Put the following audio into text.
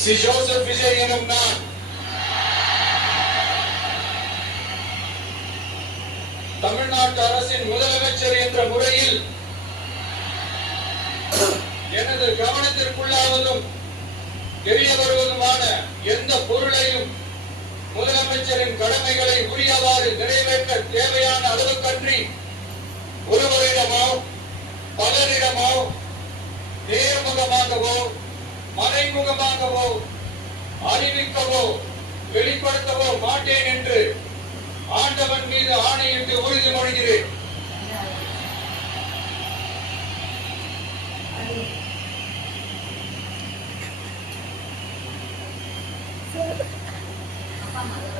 C Joseph Vijay எனும் நான் தமிழ்நாட்டு அரசின் முதலமைச்சர் என்ற முறையில் எனது கவனத்திற்குள்ளாவதும் தெரிய வருவதுமான எந்த பொருளையும் முதலமைச்சரின் கடமைகளை உரியவாறு நிறைவேற்ற தேவையான அளவுக்கன்றி ஒருவரிடமோ பலரிடமோ நேர்முகமாகவோ மறைமுகமாகவோ அறிவிக்கவோ வெளிப்படுத்தவோ மாட்டேன் என்று ஆண்டவன் மீது ஆணையிட்டு உறுதிமொழிகிறேன். அப்பா